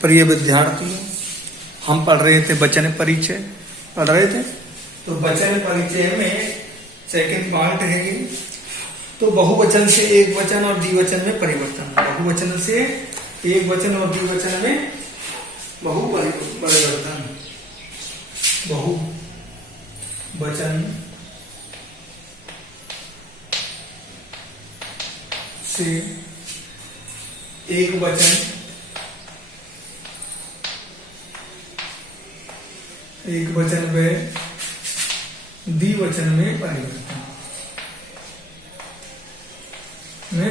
प्रिय विद्यार्थियों, हम पढ़ रहे थे वचन परिचय, पढ़ रहे थे। तो वचन परिचय में सेकंड पार्ट है ये। तो बहुवचन से एक वचन और द्विवचन में परिवर्तन, बहुवचन से एक वचन और द्विवचन में परिवर्तन, बहुवचन से एक वचन में द्विवचन में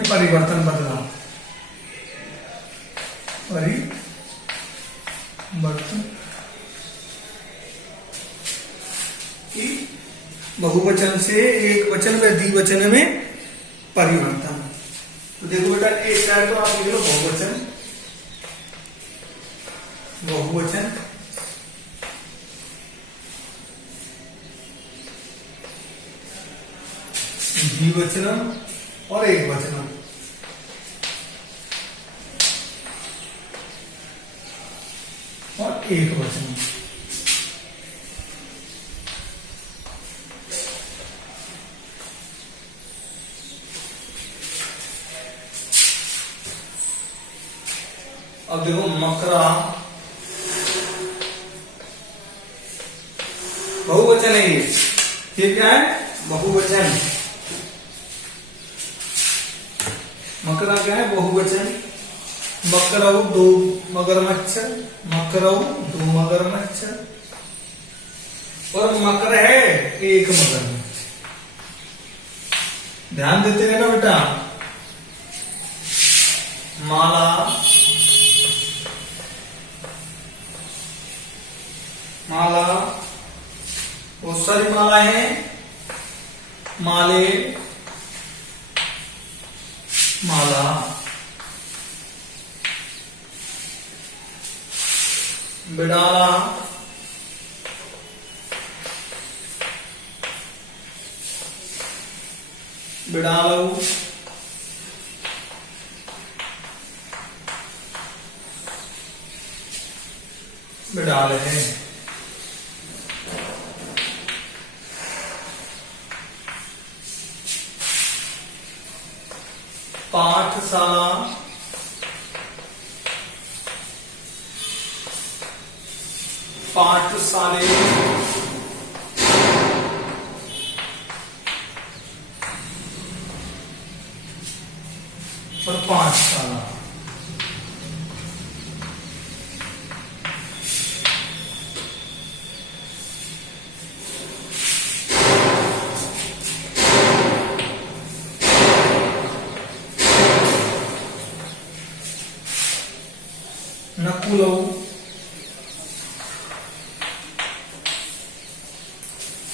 परिवर्तन बदलाव, कि बहुवचन से एक वचन व द्विवचन में परिवर्तन। तो देखो बेटा, एक टाइप तो आप लिख लो बहुवचन, द्विवचनम और एक वचनम। और एक वचनम। अब देखो मकरा बहुवचन है, ये क्या है? बहुवचन। मकरा क्या है? बहुवचन। मकरऊ दो मगरमच्छ, मकरऊ दो मगरमच्छ, और मकर है एक मगरमच्छ। ध्यान देते रहना बेटा। माला, बहुत सारी मालाएं हैं, माले, माला, बिड़ाला, बिड़ालू, बिड़ाले हैं। पाठशाला, पाठशाले, और पाठशाला। नकुलो,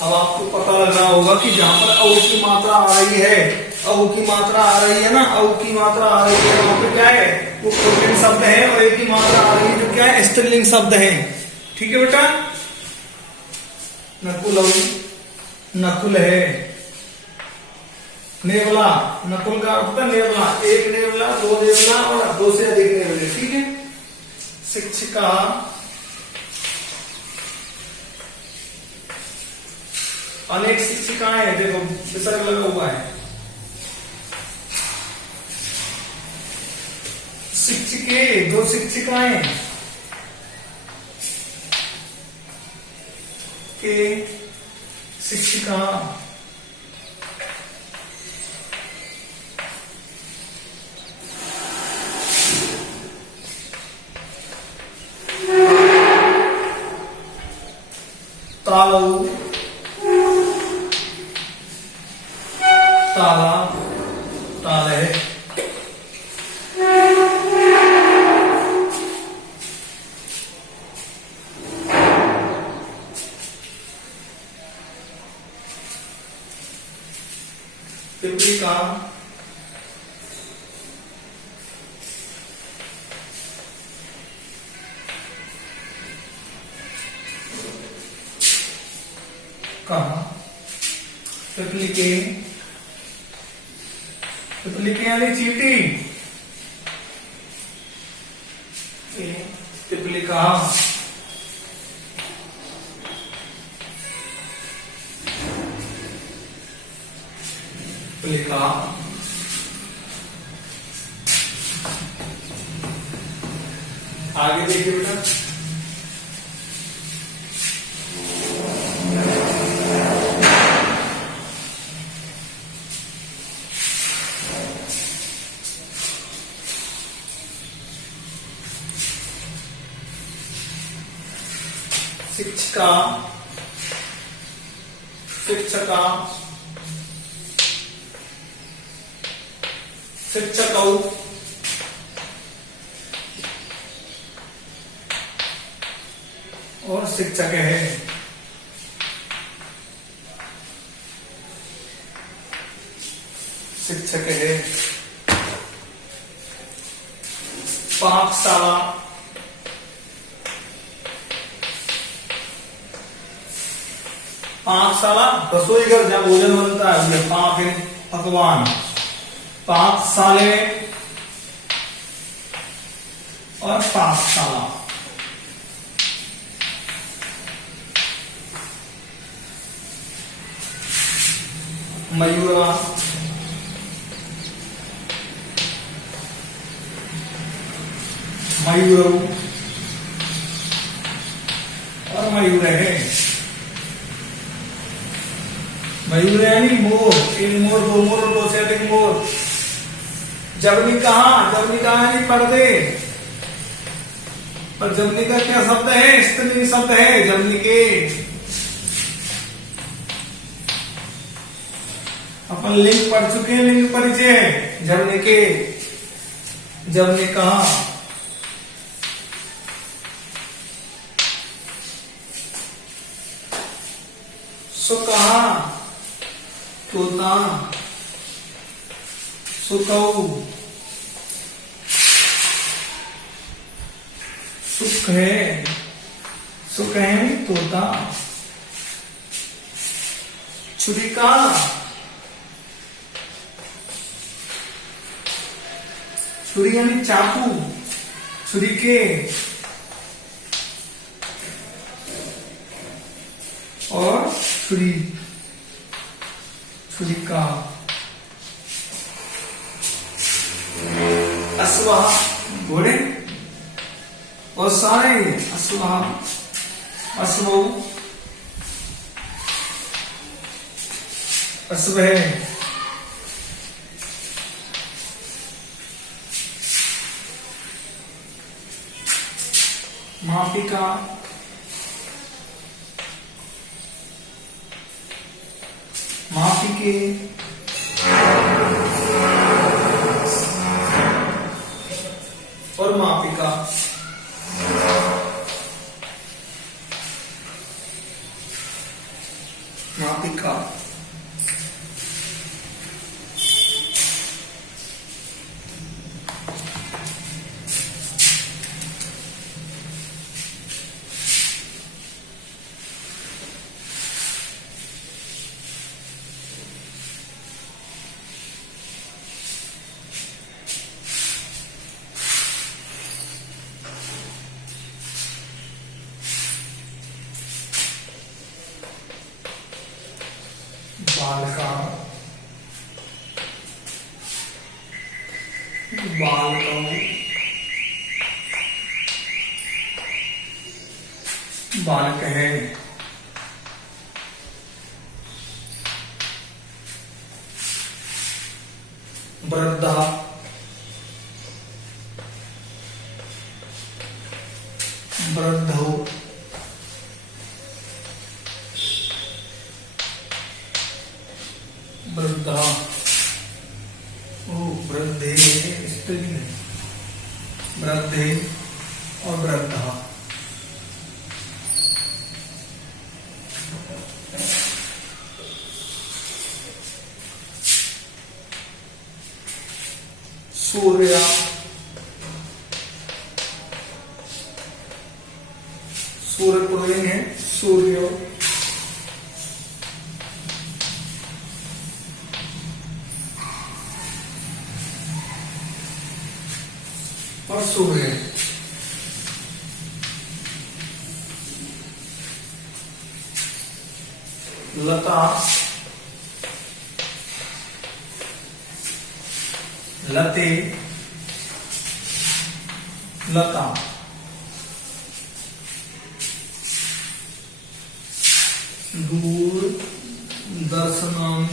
अब आपको पता लग रहा होगा कि जहां पर औ की मात्रा आ रही है, औ की मात्रा आ रही है ना, औ की मात्रा आ रही है, वहां पे क्या है? वो पुल्लिंग शब्द है, और एक की मात्रा आ रही है जो क्या है? स्त्रीलिंग शब्द है। ठीक है बेटा। नकुल, नकुल है। नेवला, नकुल का अर्थ होता है नेवला, एक नेवला, दो नेवला और दो से अधिक नेवले। ठीक है। शिक्षिका, अनेक शिक्षिकाएं, देखो विसर्ग लगा हुआ है। शिक्षिके, दो शिक्षिकाएं, के शिक्षिका, तालु, ताला, ताले, पिपरिका, कहा पिपलिके, पिपलिके यानी चींटी, पुलिका, पुलिका। आगे देखिए बेटा, शिक्षिका, शिक्षका, शिक्षकौ, और शिक्षक है। शिक्षक है। पाकशाला, पाकशाला रसोई घर जहाँ भोजन बनता है, ये पाक है पकवान। पाकशाले और पाकशाला। मयूरा, मयूरऊ और मयूर है। मयूर यानी मोर, एक मोर, दो मोर और दो से अधिक मोर। जबनी कहा, जबनी कहा यानी पर्दे, पर जबनी का क्या शब्द है? स्त्रीलिंग शब्द है, जबनी के। अपन लिंग पढ़ चुके हैं, लिंग परिचय। जबनी के, जबनी कहा। सुकहा, तोता, सुकऊ, सुख है, सुख है तोता। छुरिका, छुरी यानी चाकू, छुरी के। और छुरी, छुरिका। अश्वा, घोड़े और सारे। अश्वा, अश्वऊ, अश्व। मापिका, मापिके, और मापिका। मापिका। बालका, बालकौ, बालक है। वृद्धा, वृद्धौ, वृद्धा। वृद्धे स्त्रीलिंग है, वृद्धे और वृद्धा। सूर्य, सूर्य पुल्लिंग है, सूर्य। और सूर्य। लता, लते, लता। दूरदर्शनम,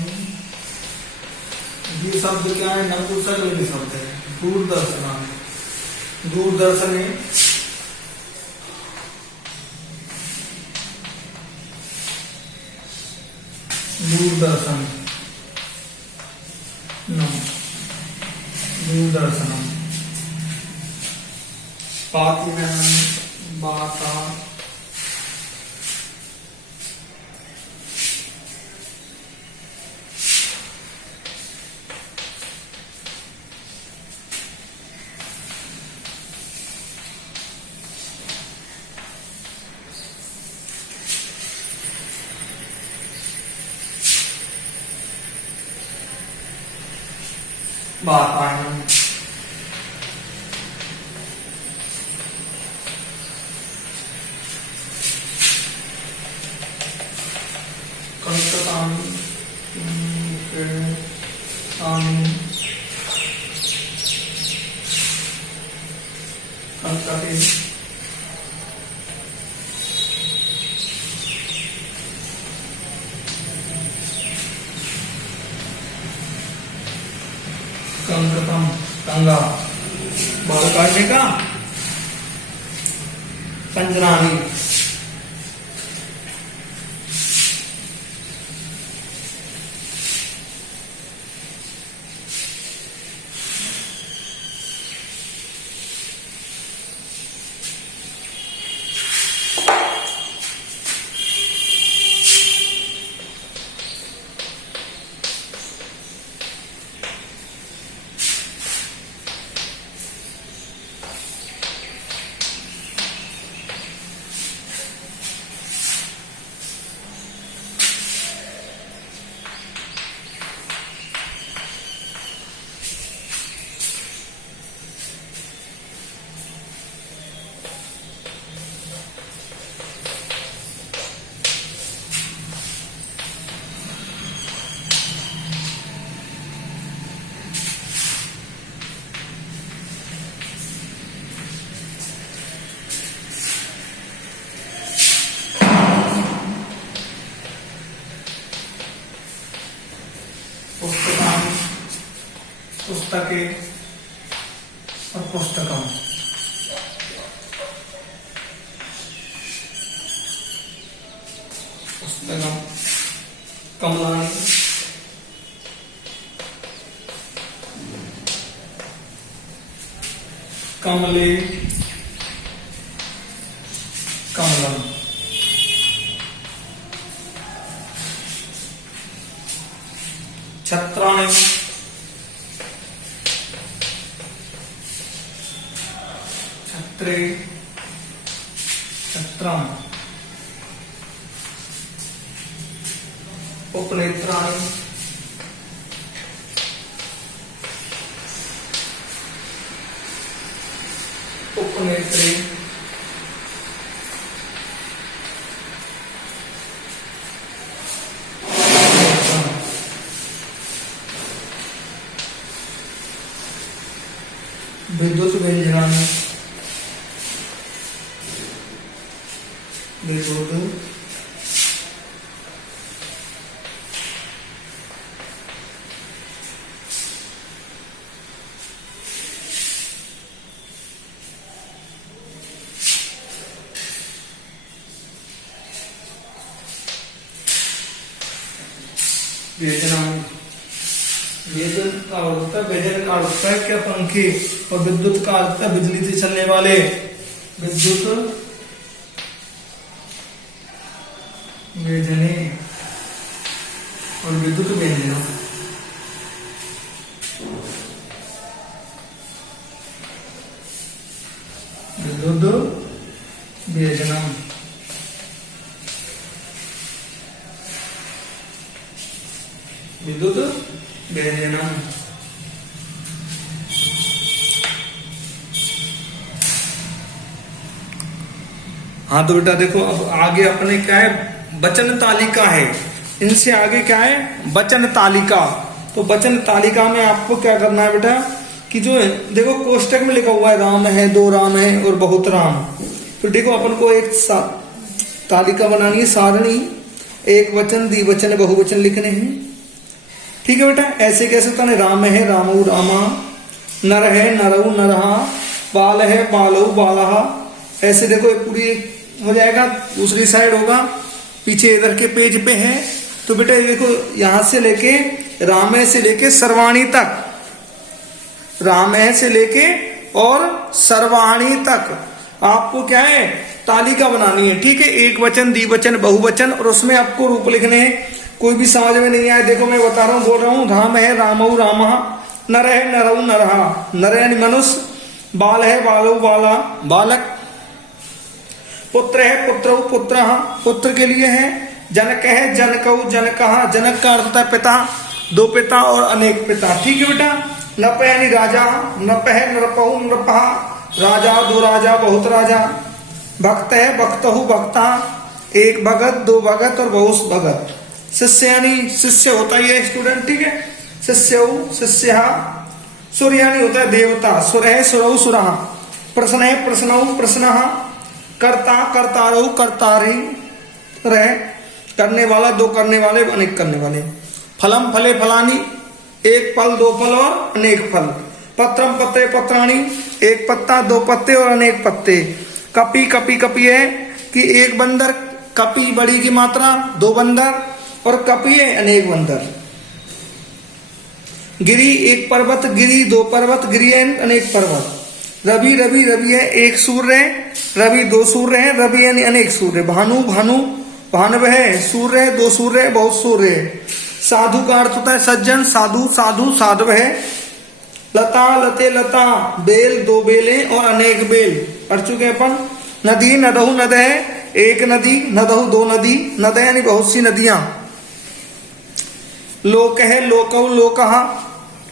ये शब्द क्या है? नपुंसकलिंग शब्द है। दूरदर्शनम, दूरदर्शने, दूरदर्शन, दूरदर्शनम। पातिनम, बाता, बातायनम, कंकतानि, कंकते, कंकतम, कंगा, बाल काटने का, पंजरानी, पुस्तकानि, पुस्तके और पुस्तकम। पुस्तकम, कमलानि, कमले, कमलम। छत्राणि, छत्रे, छत्रम। उपनेत्राणि, उपनेत्रे, विद्युत व्यंजनानि, विद्युत व्यंजनानि। वेदन का अर्थ होता है, व्यंजन का अर्थ होता है क्या? पंखे। और विद्युत का अर्थ है बिजली से चलने वाले। विद्युत व्यंजने और विद्युत व्यंजन। विद्युत व्यंजनम, विद्युत व्यंजनम। हाँ तो बेटा देखो, अब आगे अपने क्या है? वचन तालिका है। इनसे आगे क्या है, वचन तालिका। तो वचन तालिका में आपको क्या करना है बेटा कि जो है देखो कोष्टक में लिखा हुआ है राम है, दो राम है और बहुत राम। तो देखो अपन को एक तालिका बनानी है, सारणी, एक वचन, द्विवचन, बहुवचन लिखने हैं। ठीक है बेटा, ऐसे कैसे होता है, राम है रामऊ रामा, नर है नरऊ नरहा, बाल है बालऊ बालहा। ऐसे देखो ये पूरी हो जाएगा। दूसरी साइड होगा, पीछे इधर के पेज पे है। तो बेटा ये देखो यहां से लेके रामे से लेके सर्वाणी तक, रामे से लेके और सर्वाणी तक आपको क्या है तालिका बनानी है। ठीक है, एक वचन, द्विवचन, बहुवचन और उसमें आपको रूप लिखने हैं। कोई भी समझ में नहीं आया देखो मैं बता रहा हूँ, बोल रहा हूँ राम है रामऊ रामहा, नर है नरऊ नरहा, नर यानी मनुष्य, बाल है बालऊ बाला बालक, पुत्र है पुत्रऊ पुत्रहा पुत्र के लिए है, जनक है जनकऊ जनकहा, जनक का अर्थ होता है पिता, दो पिता और अनेक पिता। ठीक है बेटा, नप यानी राजा, नप है नृपहु नृपहा, राजा दो राजा बहुत राजा, भक्त है भक्तहु भक्ता, एक भगत दो भगत और बहुत भगत। शिष्य यानी शिष्य होता ही है स्टूडेंट। ठीक है, शिष्यऊ शिष्य, सुर यानी होता है देवता, सुर है सुरऊ सुरहा, प्रश्न है प्रश्नऊ प्रश्नहा, कर्ता कर्तारऊ कर्तारी रहे, करने वाला दो करने वाले अनेक करने वाले, फलम फले फलानी, एक फल दो फल और अनेक फल, पत्रम पत्रे पत्राणी, एक पत्ता दो पत्ते और अनेक पत्ते, कपी कपी कपी है कि एक बंदर, कपी बड़ी की मात्रा, दो बंदर और कपी है अनेक बंदर, गिरी एक पर्वत, गिरी दो पर्वत, गिरी अनेक पर्वत, रवि रवि रवि है एक सूर्य है, रवि दो सूर्य है, रवि यानी अनेक सूर्य, भानु भानु भानव है सूर्य है, दो सूर्य है बहुत सूर्य है, साधु का अर्थ होता है सज्जन, साधु साधु साधव है, लता लते लता, बेल दो बेले और अनेक बेल पढ़ चुके अपन, नदी नदहु नद है एक नदी, नदहु दो नदी, नद यानी बहुत सी नदियां, लोक है लोकऊ लोकहा,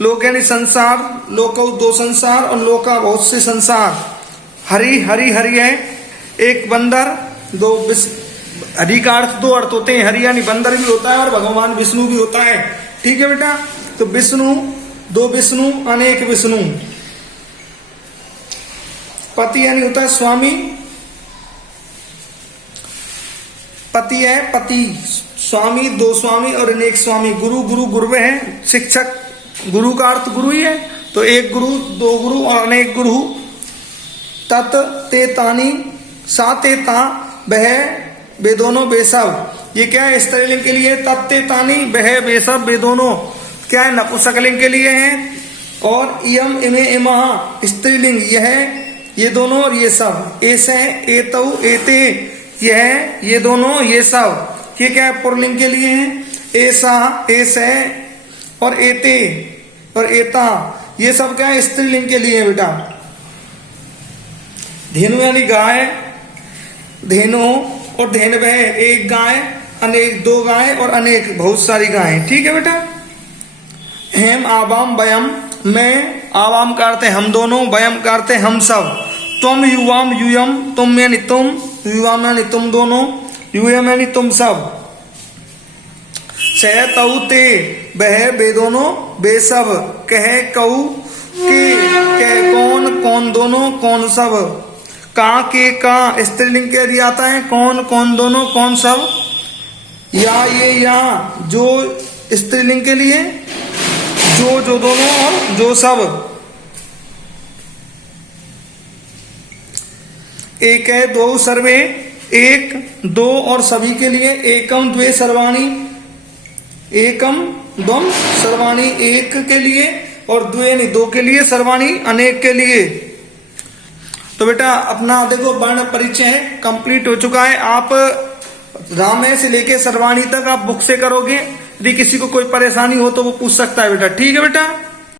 लोक यानी संसार, लोकऊ दो संसार और लोका बहुत से संसार, हरि हरि हरि है एक बंदर, दो हरि का अर्थ दो अर्थ होते हैं, हरि यानी बंदर भी होता है और भगवान विष्णु भी होता है। ठीक है बेटा, तो विष्णु दो विष्णु अनेक विष्णु, पति यानी होता है स्वामी, पति है पति, स्वामी दो स्वामी और अनेक स्वामी, गुरु गुरु गुरुवे है शिक्षक, गुरु का अर्थ गुरु ही है, तो एक गुरु दो गुरु और अनेक गुरु, तत ते तानी सा ते ता बह बे दोनों बेसब, ये क्या है स्त्रीलिंग के लिए, तत ते तानी बह बेसब बे दोनों क्या है नपुंसकलिंग के लिए है, और इयम इमे इमहा स्त्रीलिंग यह ये दोनों और ये सब, ऐसे एतऊ एते यह ये दोनों ये सब, ये क्या है पुरलिंग के लिए है, ऐसा ऐसे और एते और एता ये सब क्या है स्त्रीलिंग के लिए है बेटा। धेनु यानी गाय, धेनु और धेनव है एक गाय, अनेक दो गाय और अनेक बहुत सारी गायें। ठीक है बेटा, हेम आवाम वयम, मैं आवाम का अर्थ है हम दोनों, वयम का अर्थ है हम सब, तुम युवाम यूयम, तुम यानी तुम, युवाम यानी तुम दोनों, यूयम यानी तुम सब, सह तऊ ते बह बे दोनों बे सब, कह कऊ के कह कौन कौन दोनों कौन सब, का के का स्त्रीलिंग के लिए आता है, कौन कौन दोनों कौन सब, या ये या जो स्त्रीलिंग के लिए, जो दोनों और जो सब, एक है दो सर्वे एक दो और सभी के लिए, एकम द्वे सर्वाणी, एकम द्वम सर्वाणी एक के लिए और द्वे नहीं दो के लिए, सर्वाणी अनेक के लिए। तो बेटा अपना देखो वर्ण परिचय कंप्लीट हो चुका है। आप रामे से लेके सर्वाणी तक आप बुक से करोगे, यदि किसी को कोई परेशानी हो तो वो पूछ सकता है बेटा। ठीक है बेटा।